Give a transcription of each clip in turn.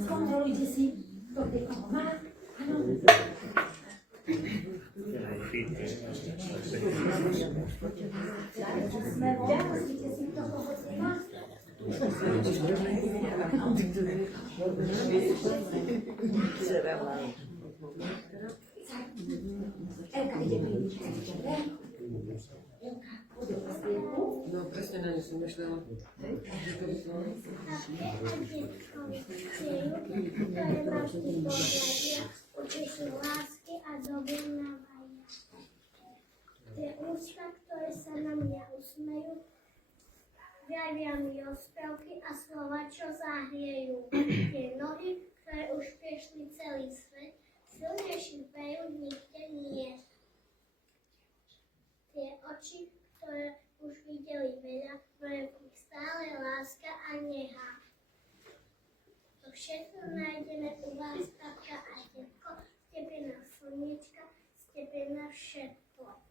Skontrolujte si, kto kde koho má. Áno. Pustite si, kto koho má. Elka, ide príliš, dobre? Elka, pôjde po stierku. No, presne na ňu som myšľala. Ktoré ma vždy pohľadia, uteší lásky a dobynávajú. Tie ústa, ktoré sa na mňa usmejú, javia mi rozprávky a slova, čo zahriejú. Tie nohy, ktoré už priešli celý svet, silnejší pejú nikde nie. Tie oči, ktoré už videli veľa, v nich stále láska a neha. To všetko nájdeme u vás, babka a detko, stepená slniečka, stepená všetko.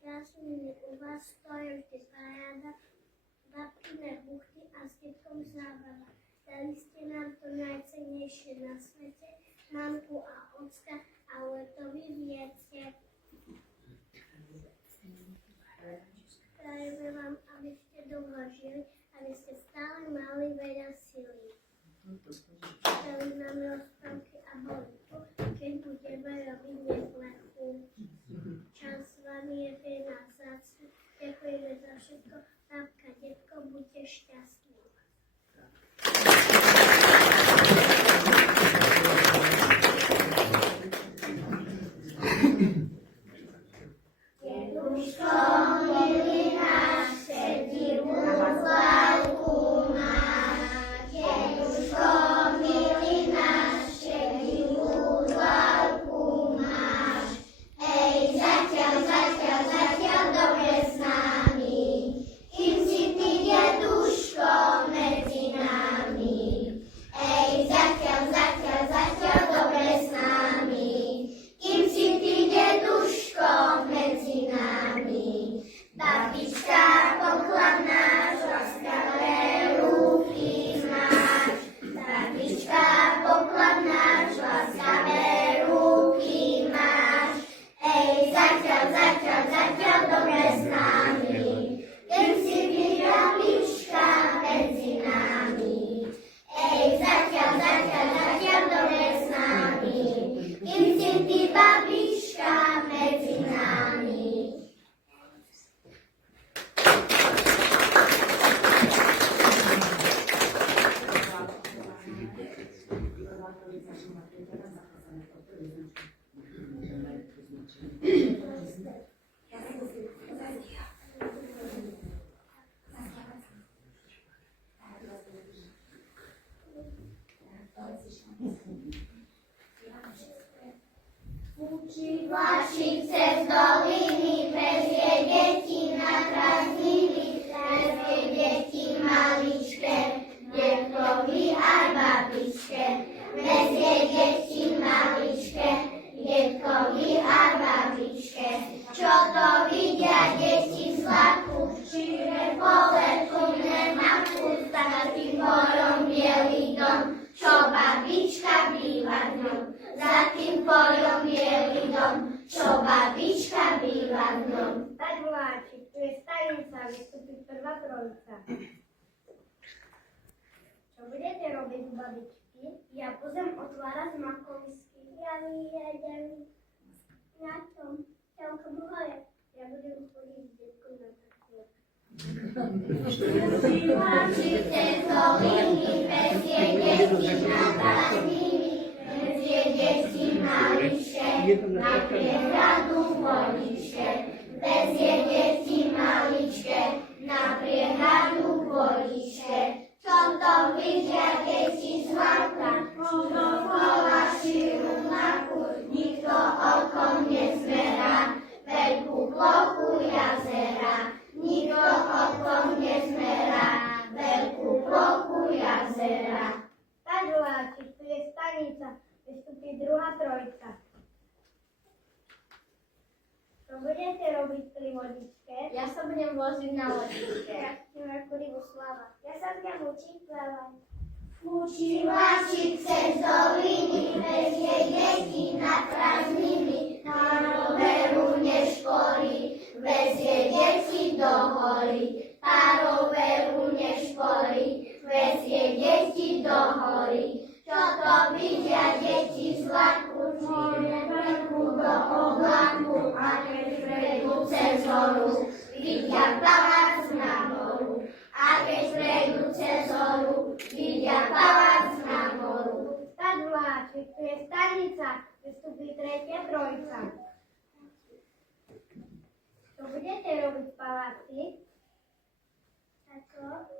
Krásne u vás stojí vždy paráda, babkine buchty a s detkom zábava. Dali ste nám to najcennejšie na svete, mamku a ocka, ale to vy viete. Prajeme vám, aby ste dlho žili, aby ste stále mali veľa sily. Dali nám rozprávky a boli tu, keď budeme robiť neplechu. Čas s vami je pre nás zácný. Ďakujeme za všetko. Babka, detko, buďte šťastní. Vlačík cez doliny, vezie deti na prázdniny, vezie deti maličké, detkovi aj babičke. Vezie deti maličké, detkovi aj babičke. Čo to vidia deti z vlaku, čiže poletku nemá pusta na tým polom bielý dom, čo babička býva dňom. Za tým polom bielý dom, čo babička býva dňom. Tak Vláčik, tu je stanica, vystúpi prvá trojica. Čo budete robiť u babičky? Ja pozem otvárať makovisky. Ja vyjedem na tom celkom hore. Ja budem chodiť s detkom na takú. Vláčik cez doliny, vezie deti na prázdniny, vezie deti maličké, na priehradu vodičke. Vezie deti maličké, na priehradu vodičke. Čo to vidia deti z vlaku, dookola širú maku, nikto okom nezmerá, veľkú plochu jazera. Nikto okom nezmerá, veľkú plochu voziť na lodičke. Merkurivu slava. Ja sa ťa učím plávať. Učí mladší cez doliny, vezie deti na prázdniny, na roveru neškolí, vezie deti do hory. A roveru neškolí, vezie deti do hory. Čo to vidia deti z vlaku, číre vrchu do oblaku, a keď prejdú cez horu, vidia palác na horu. A keď prejdú cez horu, vidia palác na horu. Stadláčik, tu je stanica, vystupí tretia trojica. Čo budete robiť v paláci? Ako?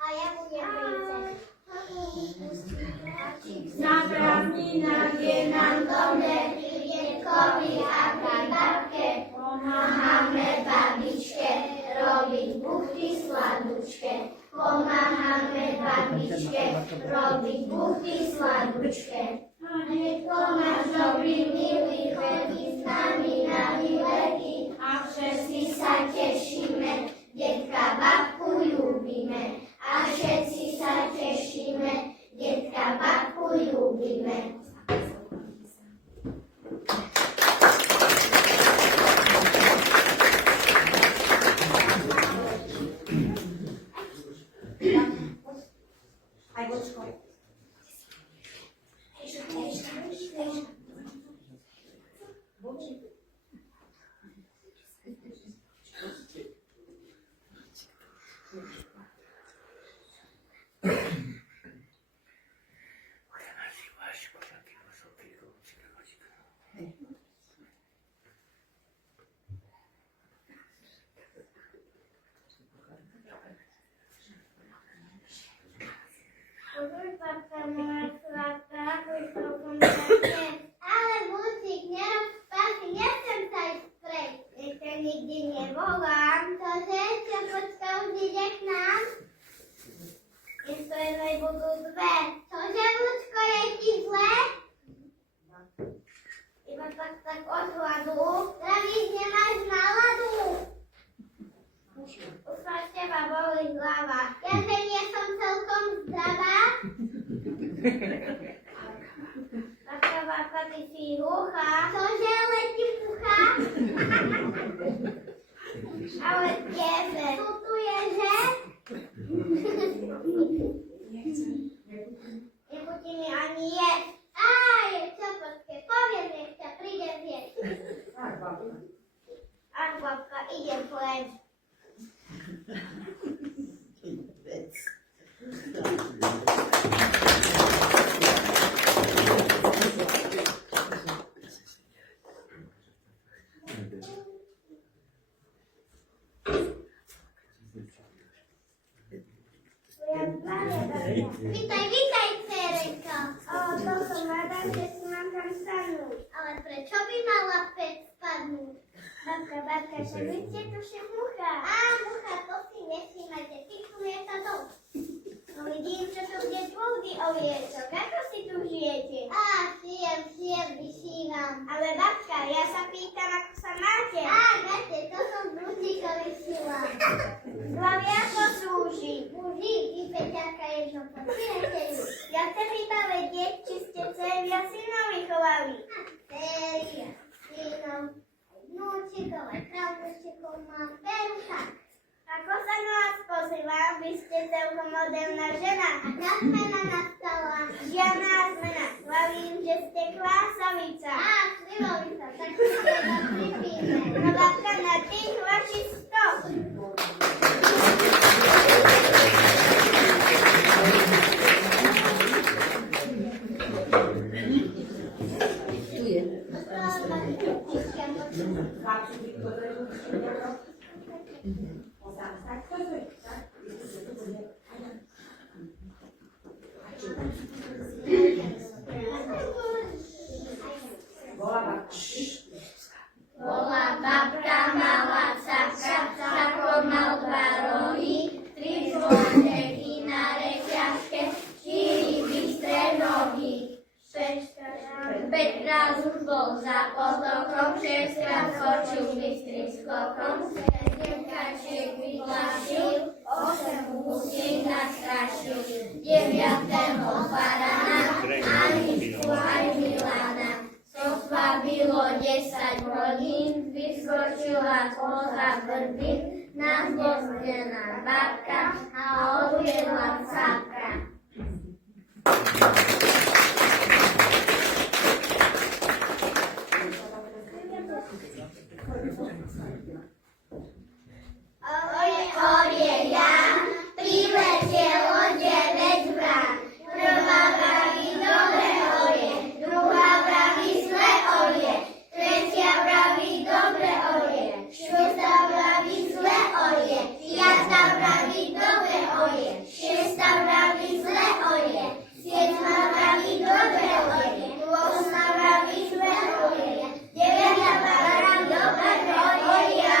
A ja budem Na prázdninách je nám dobre priedkovi a pri babke pomáhame babičke robiť buchty sladučke. Pomáhame babičke robiť buchty sladučke. Detko náš dobrý, milý, chodí s nami na výlety a všetci sa tešíme, detka babku ľúbime. A všetci sa tešíme, detka babku ľúbime. Aj vočko. Pozor, babka moja sladká, prišlo som také. Ale musík, nerozpási, nechcem sa ísť preč. Ešte nikdy nevolám. Cože, čapočka už ide k nám? Isto jednej budú dve. Cože, Vlčko, je ti zle? Iba tak odhľadu. Pravíš, nemáš náladu? Už sa z teba bolí hlava. Ja že nie som celkom zdravá? Taká babka, ty si hluchá. Cože, letí pucha? Ale tebe. Tutuje, že? Nechutí mi ani jesť. Aj, čapočke, poviem, nech ťa príde zjesť. Ach, babka, idem preč. Vítaj, vítaj, dcerenka. To som rada, že si mám tam stanúť. Ale prečo by mala päť spadnúť? Babka, že vy ste tu mucha. Á, mucha, to si nevšímajte, fixuje sa to. No vidím, že tu bude dôvody oviečok. Ako si tu žijete? Á, šijem, vyšívam. Ale babka, ja sa pýtam, ako sa máte. Á, gate, to som brúčikovi šila. Hlavne ako slúži. Muži, ty peťaka je žopa, prinete ju. Ja chcem iba vedieť, či ste dceria synov vychovali. Séria, synom, vnúčikov, aj pravnúčikov mám, veru tak. Ako sa na vás pozývam, vy ste celkom moderná žena. Aká zmena nastala? Žiadna zmena. Hlavím, že ste klásavica. Á, slivovica, tak si teda pripíme. No babka, na tých vašich stop. Bola babka malá capka, capko mal dva rohy, bol za potokom, 6-krát skočil bystrým skokom, 7 kačiek vytlačil, 8 husík nastrašil, 9. barana, Aničku aj Milana. Sotva bylo 10 hodín, vyskočila spoza vrbín, nazboznená babka a odviedla capka. Orie Jan, priletelo 9 vrán. Prvá vraví dobre orie, druhá vraví zle orie, tretia vraví dobre orie, štvrtá vraví zle orie, piatá vraví dobre orie, šiesta vraví zle orie, siedma vraví dobre orie, osma vraví zle orie, deviata vraví dobre orie.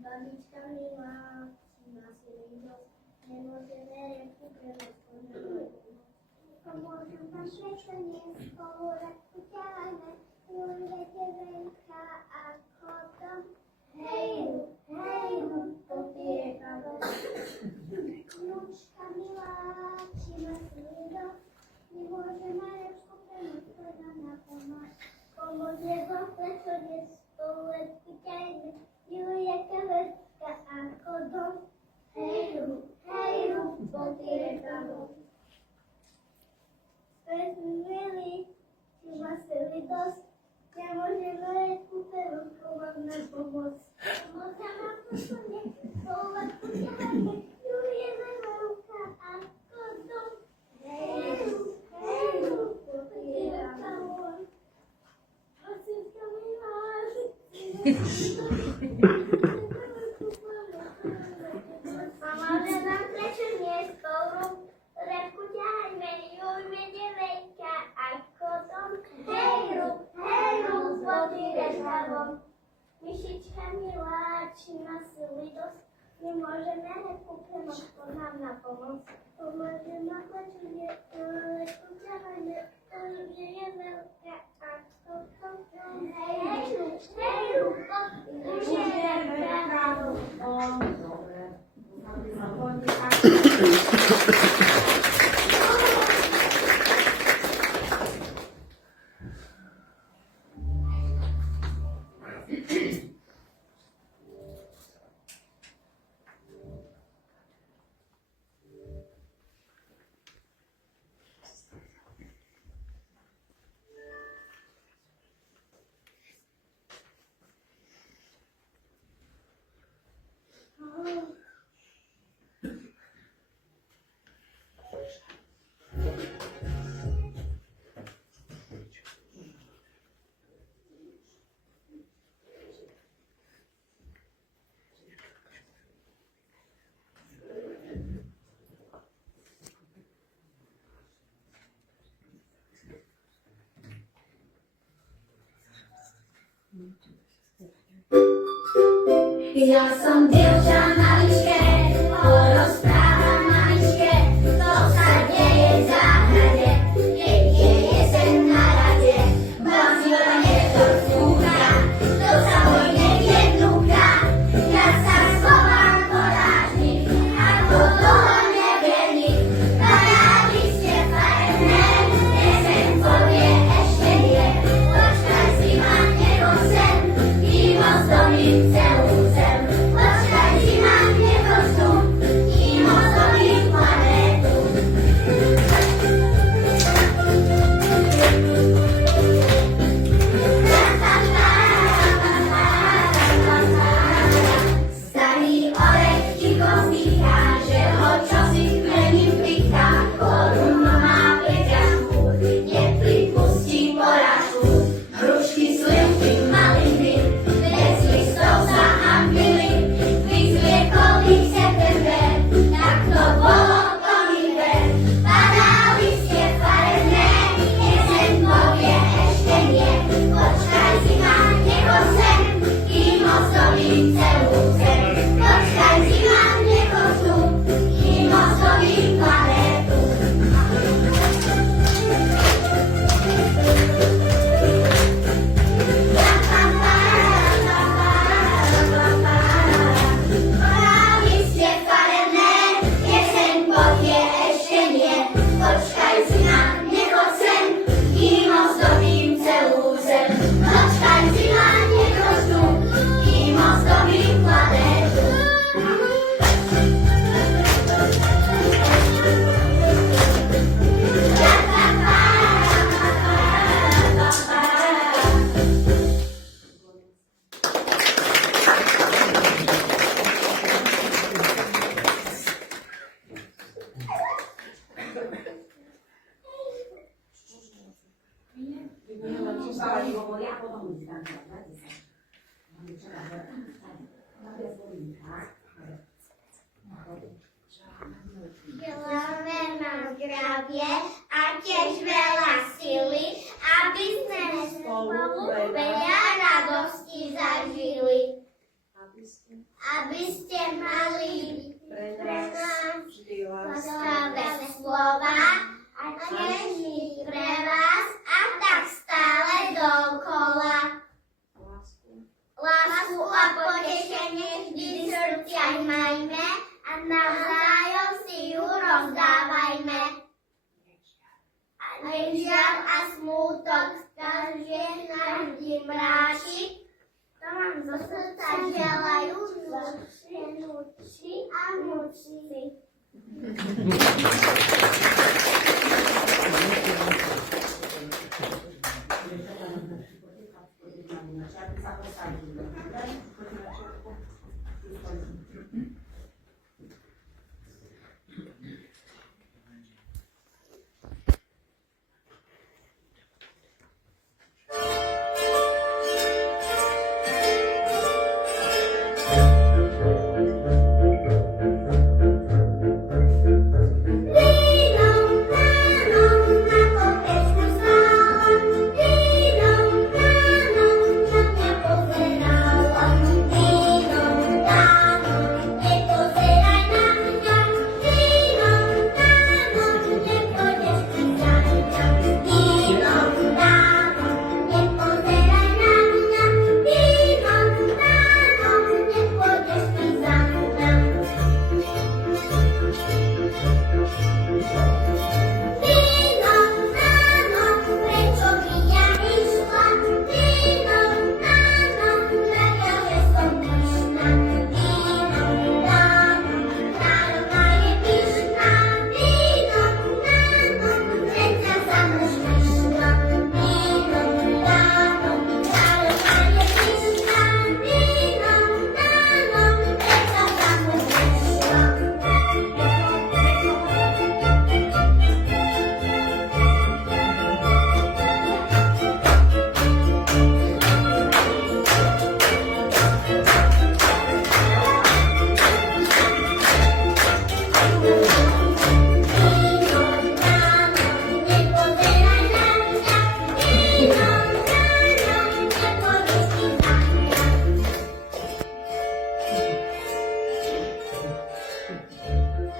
Babička milá, má si lídosť, nemôžeme reku preložkovať. Pomôžem vám švečenie, spolu reku ťahajme, už viete veľká ako dom. Hej, popiekame. Vnúčka milá, má si lídosť, nemôžeme reku preložkovať na pomoc. Pomôžem vám švečenie, spolu reku ťahajme, Julieka veľká ako dom. Hej, popiekame. Milý, či má si lídosť, nemôžeme reku preložkovať na pomoc. Pomôžem vám posunie, spolu reku ťahajme, Julieka veľká ako dom. Hej, popiekame. Prosímka milá, Pomôže nám prečenie spolu, repku ťahajme, už viete veľká ako dom. Hej, vody rekavom. Myšička milá, či má si lídosť, nemôžeme repku premožko nám na pomoc. Pomôže nám prečenie spolu, repku ťahajme, už je veľká ako dom. Hej, vody rekavom. Ja som dievča maličké, porozprávam maličké, to sa deje v záhrade, keď je jeseň na rade. Bazila vietor fúka, to sa môj niekde núka, ja sa schovám do rážnik, ako toho neverník. Padali ste farebné, jeseň povie ešte nie, počkaj si ma nebo sem, kým ozdobím celú zem. Počkaj si ma nebo tu, kým ozdobím planétu. Starý orech ticho vzdychá, že ho čosi v kmeni vdychá. Korunno má pleťažku, nepripustí porážku. Hrušky, slivky, maliny, bez listov sa hambili. Vyzliekol ich september, tak to bolo to milé. Padali ste farebné, jeseň povie ešte nie. Počkaj si ma nebo sem, kým ozdobím celú zem. Počkaj si ma nebo tu, kým ozdobím planétu. Padali ste farebné, jeseň povie ešte nie. Počkaj si ma nebo sem, kým ozdobím celú zem. Počkaj si ma nebo tu, kým ozdobím planétu. Hovoria, a potom bude tam dajte sa. Máme čakať, bez volínka. Želáme nám zdravie a tiež veľa sily, aby sme spolu veľa radosti zažili. Aby ste mali pre nás láskavé slova a tiež my pre vás a tak stále dokola. Lásku a potešenie vždy v srdciach majme a navzájom si ju rozdávajme. A nech žiaľ a smútok každý náš vždy mráči, to vám zo srdca želajú zloženúči a mučci.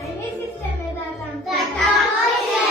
Aj my si chceme dať tam. Tak ahojte!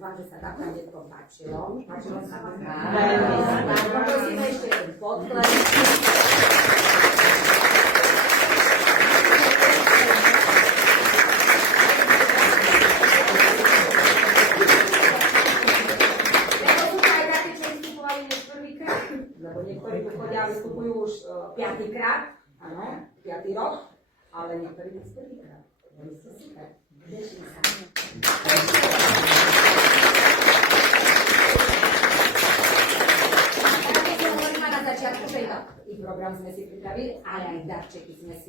Dúfam, že sa tak na detko páčilo. Páčilo sa vám? Veľmi. Poprosíme ešte ten podkles. Lebo niektorí tu chodia a vystupujú už 5. krát, áno, 5. rok, ale niektorí už 1. krát. Boli ste super. Teším sa. Na začiatku, že iba i program sme si pripravili, ale aj darčeky sme si